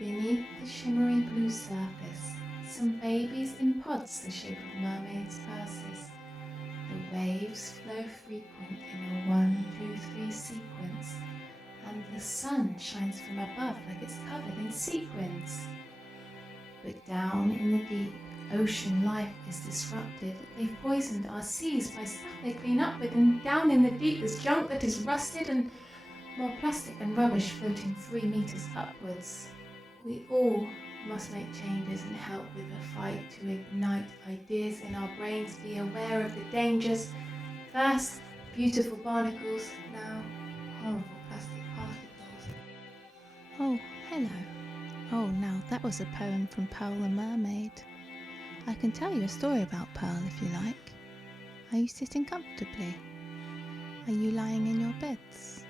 Beneath the shimmering blue surface, some babies in pods the shape of mermaids' purses. The waves flow frequent in a 1, 2, 3 sequence, and the sun shines from above like it's covered in sequins. But down in the deep, ocean life is disrupted. They've poisoned our seas by stuff they clean up with, and down in the deep there's junk that is rusted and more plastic and rubbish floating 3 meters upwards. We all must make changes and help with the fight to ignite ideas in our brains, be aware of the dangers. First, beautiful barnacles, now horrible plastic particles. Oh, hello. Oh, now that was a poem from Pearl the Mermaid. I can tell you a story about Pearl if you like. Are you sitting comfortably? Are you lying in your beds?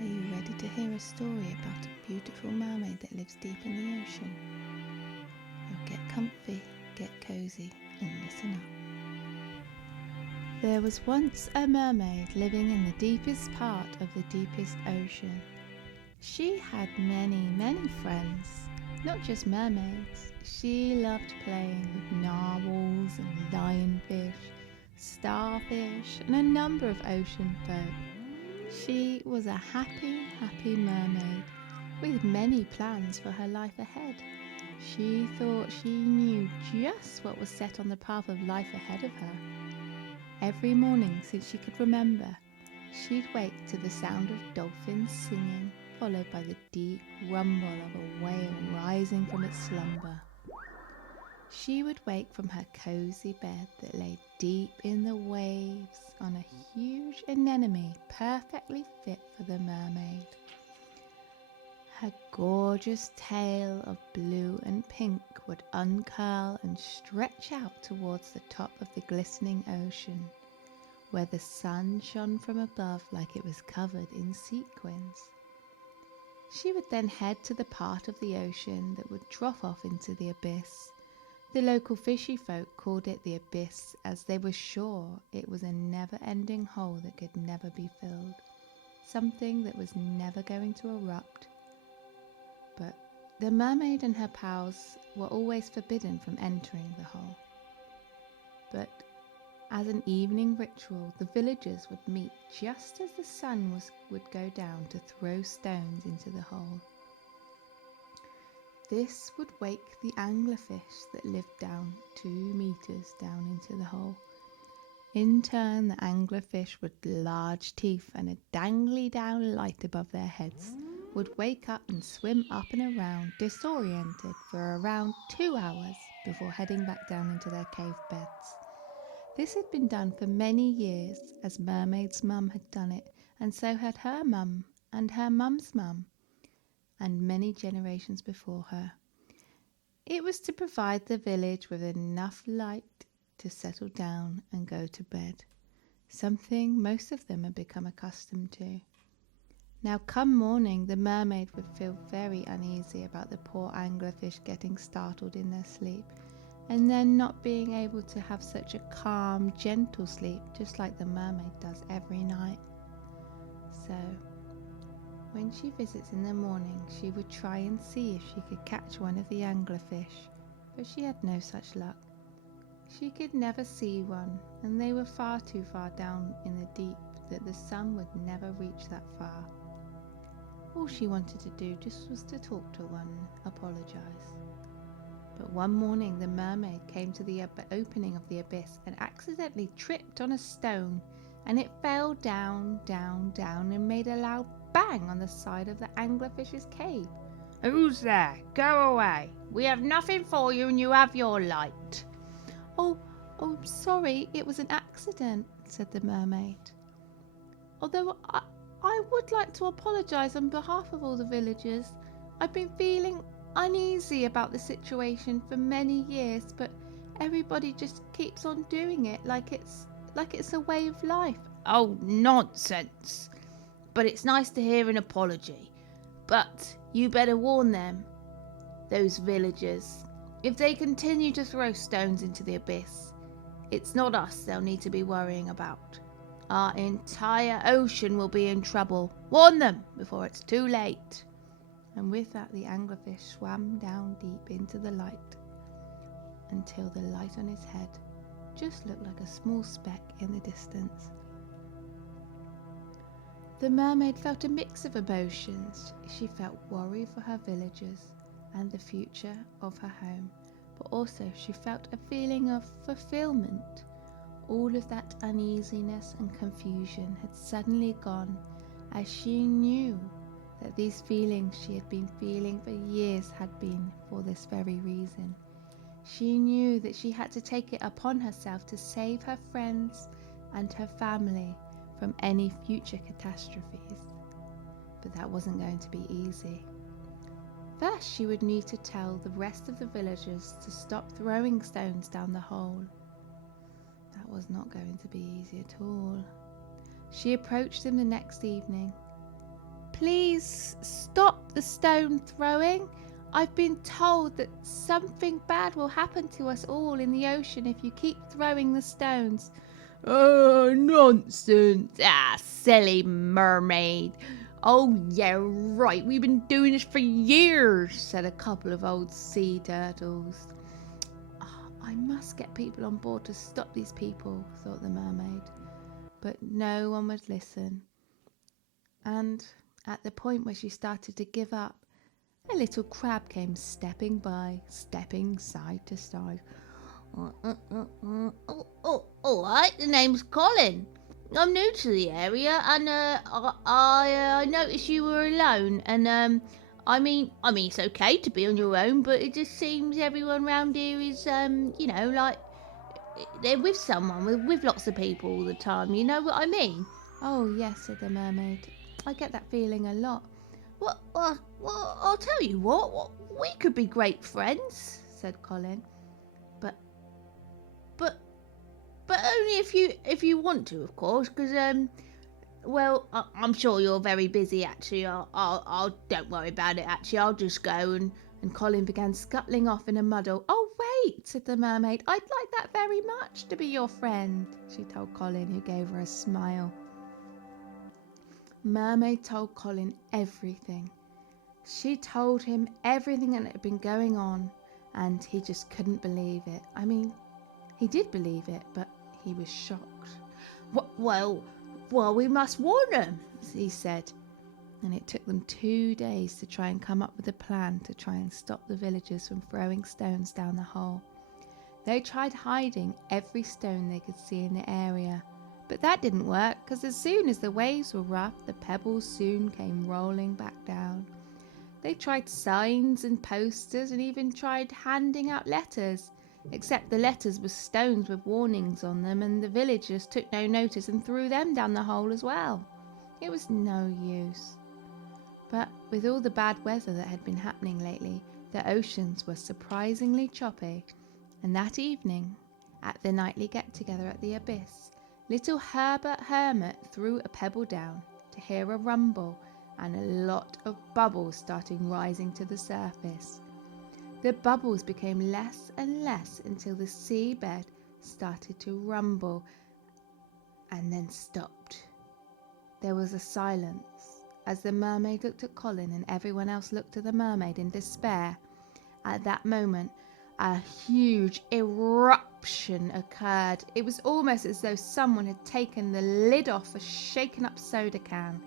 Are you ready to hear a story about a beautiful mermaid that lives deep in the ocean? Well, get comfy, get cozy, and listen up. There was once a mermaid living in the deepest part of the deepest ocean. She had many, many friends, not just mermaids. She loved playing with narwhals and lionfish, starfish, and a number of ocean folk. She was a happy, happy mermaid with many plans for her life ahead. She thought she knew just what was set on the path of life ahead of her. Every morning since she could remember, she'd wake to the sound of dolphins singing, followed by the deep rumble of a whale rising from its slumber. She would wake from her cozy bed that lay deep in the waves on a huge anemone perfectly fit for the mermaid. Her gorgeous tail of blue and pink would uncurl and stretch out towards the top of the glistening ocean, where the sun shone from above like it was covered in sequins. She would then head to the part of the ocean that would drop off into the abyss. The local fishy folk called it the abyss, as they were sure it was a never-ending hole that could never be filled, something that was never going to erupt. But the mermaid and her pals were always forbidden from entering the hole. But as an evening ritual, the villagers would meet just as the sun would go down to throw stones into the hole. This would wake the anglerfish that lived down 2 meters down into the hole. In turn, the anglerfish with large teeth and a dangly down light above their heads would wake up and swim up and around, disoriented, for around 2 hours before heading back down into their cave beds. This had been done for many years, as Mermaid's mum had done it, and so had her mum and her mum's mum, and many generations before her. It was to provide the village with enough light to settle down and go to bed, something most of them had become accustomed to. Now come morning, the mermaid would feel very uneasy about the poor anglerfish getting startled in their sleep, and then not being able to have such a calm, gentle sleep, just like the mermaid does every night. So, when she visits in the morning, she would try and see if she could catch one of the anglerfish, but she had no such luck. She could never see one, and they were far too far down in the deep that the sun would never reach that far. All she wanted to do just was to talk to one and apologise. But one morning the mermaid came to the opening of the abyss and accidentally tripped on a stone, and it fell down, down, down, and made a loud bang on the side of the anglerfish's cave. "Who's there? Go away. We have nothing for you and you have your light." Oh, sorry, it was an accident," said the mermaid. "Although I would like to apologise on behalf of all the villagers. I've been feeling uneasy about the situation for many years, but everybody just keeps on doing it like it's a way of life." "Oh, nonsense. But it's nice to hear an apology. But you better warn them, those villagers. If they continue to throw stones into the abyss, it's not us they'll need to be worrying about. Our entire ocean will be in trouble. Warn them before it's too late." and with that the anglerfish swam down deep into the light until the light on his head just looked like a small speck in the distance. The mermaid felt a mix of emotions. She felt worry for her villagers and the future of her home, but also she felt a feeling of fulfillment. All of that uneasiness and confusion had suddenly gone, as she knew that these feelings she had been feeling for years had been for this very reason. She knew that she had to take it upon herself to save her friends and her family from any future catastrophes. But that wasn't going to be easy. First, she would need to tell the rest of the villagers to stop throwing stones down the hole. That was not going to be easy at all. She approached them the next evening. "Please stop the stone throwing. I've been told that something bad will happen to us all in the ocean if you keep throwing the stones." "Oh, nonsense. Silly mermaid. Oh, yeah, right. We've been doing this for years," said a couple of old sea turtles. I must get people on board to stop these people, thought the mermaid. But no one would listen. And at the point where she started to give up, a little crab came stepping by, stepping side to side. All right. The name's Colin. I'm new to the area, and I noticed you were alone. And I mean, it's okay to be on your own, but it just seems everyone round here is, like they're with someone, with lots of people all the time. You know what I mean? "Oh, yes," said the mermaid. "I get that feeling a lot." Well, I'll tell you what. We could be great friends," said Colin. But only if you want to, of course, because I'm sure you're very busy. Actually, I'll don't worry about it. Actually, I'll just go And Colin began scuttling off in a muddle. "Oh, wait," said the mermaid. "I'd like that very much to be your friend," she told Colin, who gave her a smile. Mermaid told Colin everything. She told him everything that had been going on, and he just couldn't believe it. I mean, he did believe it, but he was shocked. Well, we must warn them," he said. And it took them 2 days to try and come up with a plan to try and stop the villagers from throwing stones down the hole. They tried hiding every stone they could see in the area, but that didn't work, because as soon as the waves were rough, the pebbles soon came rolling back down. They tried signs and posters and even tried handing out letters, except the letters were stones with warnings on them, and the villagers took no notice and threw them down the hole as well. It was no use. But with all the bad weather that had been happening lately, the oceans were surprisingly choppy, and that evening, at the nightly get-together at the abyss, little Herbert Hermit threw a pebble down to hear a rumble and a lot of bubbles starting rising to the surface. The bubbles became less and less until the seabed started to rumble and then stopped. There was a silence as the mermaid looked at Colin and everyone else looked at the mermaid in despair. At that moment, a huge eruption occurred. It was almost as though someone had taken the lid off a shaken up soda can.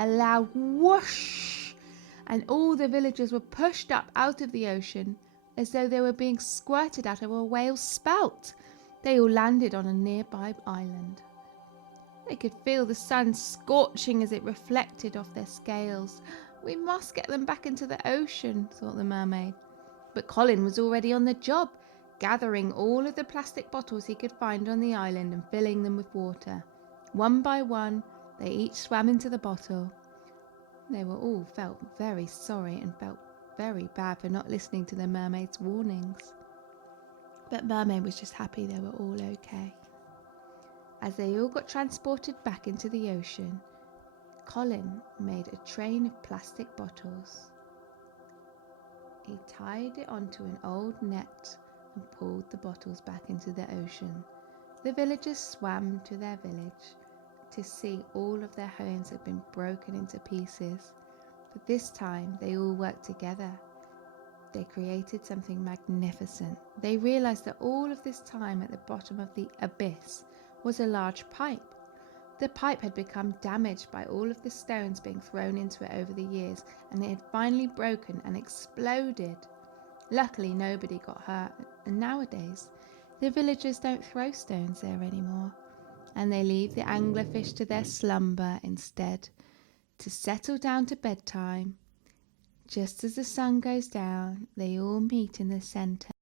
A loud whoosh, and all the villagers were pushed up out of the ocean as though they were being squirted out of a whale's spout. They all landed on a nearby island. They could feel the sun scorching as it reflected off their scales. "We must get them back into the ocean," thought the mermaid. But Colin was already on the job, gathering all of the plastic bottles he could find on the island and filling them with water. One by one, they each swam into the bottle. They were all felt very sorry and felt very bad for not listening to the mermaid's warnings. But Mermaid was just happy they were all okay. As they all got transported back into the ocean, Colin made a train of plastic bottles. He tied it onto an old net and pulled the bottles back into the ocean. The villagers swam to their village to see all of their homes had been broken into pieces. But this time they all worked together. They created something magnificent. They realized that all of this time at the bottom of the abyss was a large pipe. The pipe had become damaged by all of the stones being thrown into it over the years, and it had finally broken and exploded. Luckily, nobody got hurt, and nowadays, the villagers don't throw stones there anymore, and they leave the anglerfish to their slumber instead, to settle down to bedtime. Just as the sun goes down, they all meet in the centre